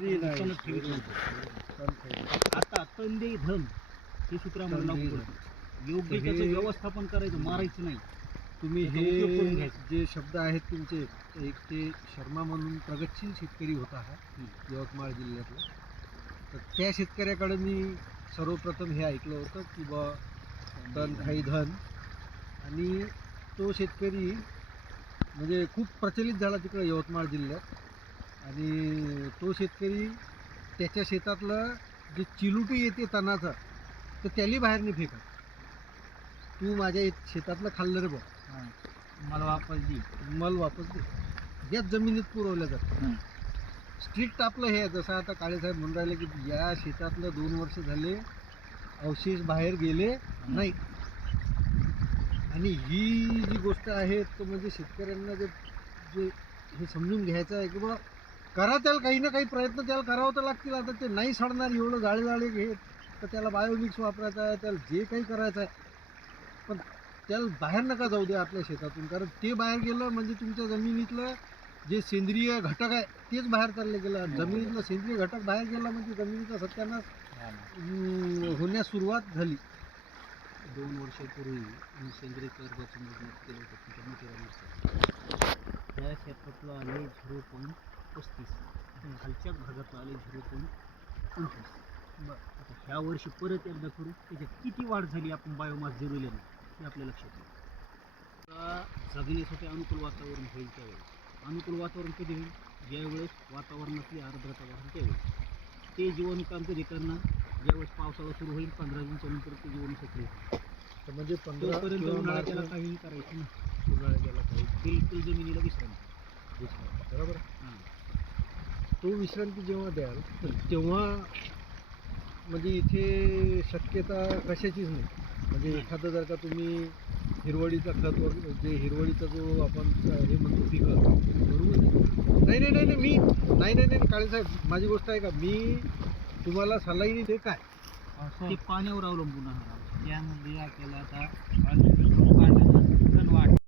दुकानात ठेवीत नव्हतं. आता तण दे धन हे सूत्र आम्हाला लागू पडतं. योग्य त्याचं व्यवस्थापन करायचं, मारायचं नाही. तुम्ही त्याचा उपयोग करून हे घ्यायचा. जे शब्द आहेत तुमचे, एक ते शर्मा म्हणून प्रगतशील शेतकरी होता हा यवतमाळ जिल्ह्यातला. तर त्या शेतकऱ्याकडे मी सर्वप्रथम हे ऐकलं होतं की बा तण खाई धन, आणि तो शेतकरी म्हणजे खूप प्रचलित झाला तिकडे यवतमाळ जिल्ह्यात. आणि तो शेतकरी त्याच्या शेतातलं जे चिलुटी येते तणाचं, तर त्याला बाहेर नाही फेकत. तू माझ्या शेतातलं खाल्लं रे बा, मला वापस दे. मल वापस दे. याच जमिनीत पुरवलं जातं. स्ट्रिक्ट आपलं हे आहे. जसं आता काळेसाहेब म्हणून राहिले की या शेतातलं 2 वर्ष झाले अवशेष बाहेर गेले नाही. आणि ही जी गोष्ट आहे तर म्हणजे शेतकऱ्यांना जे जे हे समजून घ्यायचं आहे की बा करा, त्याला काही ना काही प्रयत्न त्याला करावं तर लागतील. आता ते नाही सडणार एवढं जाळे घेत, तर त्याला बायोमिक्स वापरायचं आहे, त्याला जे काही करायचं आहे, पण त्याला बाहेर नका जाऊ दे आपल्या शेतातून. कारण ते बाहेर गेलं म्हणजे तुमच्या जमिनीतलं जे सेंद्रिय घटक आहे तेच बाहेर चालले गेलं. जमिनीतलं सेंद्रिय घटक बाहेर गेला म्हणजे जमिनीचा सत्यानाश होण्यास सुरुवात झाली. 2 वर्षापूर्वी मी सेंद्रिय कर्जाचं मोजमाप केलं होतं तुमच्या मोठ्या. त्या क्षेत्रातलं आले 0.35, खालच्या भागातलं आले 0.25. आता ह्या वर्षी परत एकदा करू, त्याच्यात किती वाढ झाली आपण बायोमास जिरवले नाही हे आपल्या लक्षात येईल. आता जगण्यासाठी अनुकूल वातावरण होईल त्यावेळेस. अनुकूल वातावरण कधी होईल? ज्यावेळेस वातावरणातली आर्द्रता वाढेल त्यावेळेस. ते जीवनकाम कधी करणार? ज्यावेळेस पावसाळा सुरू होईल 15 जूनच्या नंतर ते जीवन सक्रिय होईल. तर म्हणजे 15 तोपर्यंत किंवा उन्हाळ्यात मार्च त्याला काहीही करायचं ना, उन्हाळ्यात त्याला काही बिलकुल जमिनीला विश्रांती. बरोबर. हां, तो विश्रांती जेव्हा द्याल तर तेव्हा म्हणजे इथे शक्यता कशाचीच नाही. म्हणजे एखादं जर का तुम्ही हिरवळीचा खत वगैरे, जे हिरवळीचा जो आपण हे म्हणतो पिकं, बरोबर. नाही नाही नाही नाही मी नाही नाही नाही काळेसाहेब, माझी गोष्ट आहे का, मी तुम्हाला सलाईनी ते काय ते पाण्यावर अवलंबून आहे. त्यामध्ये आपल्याला आता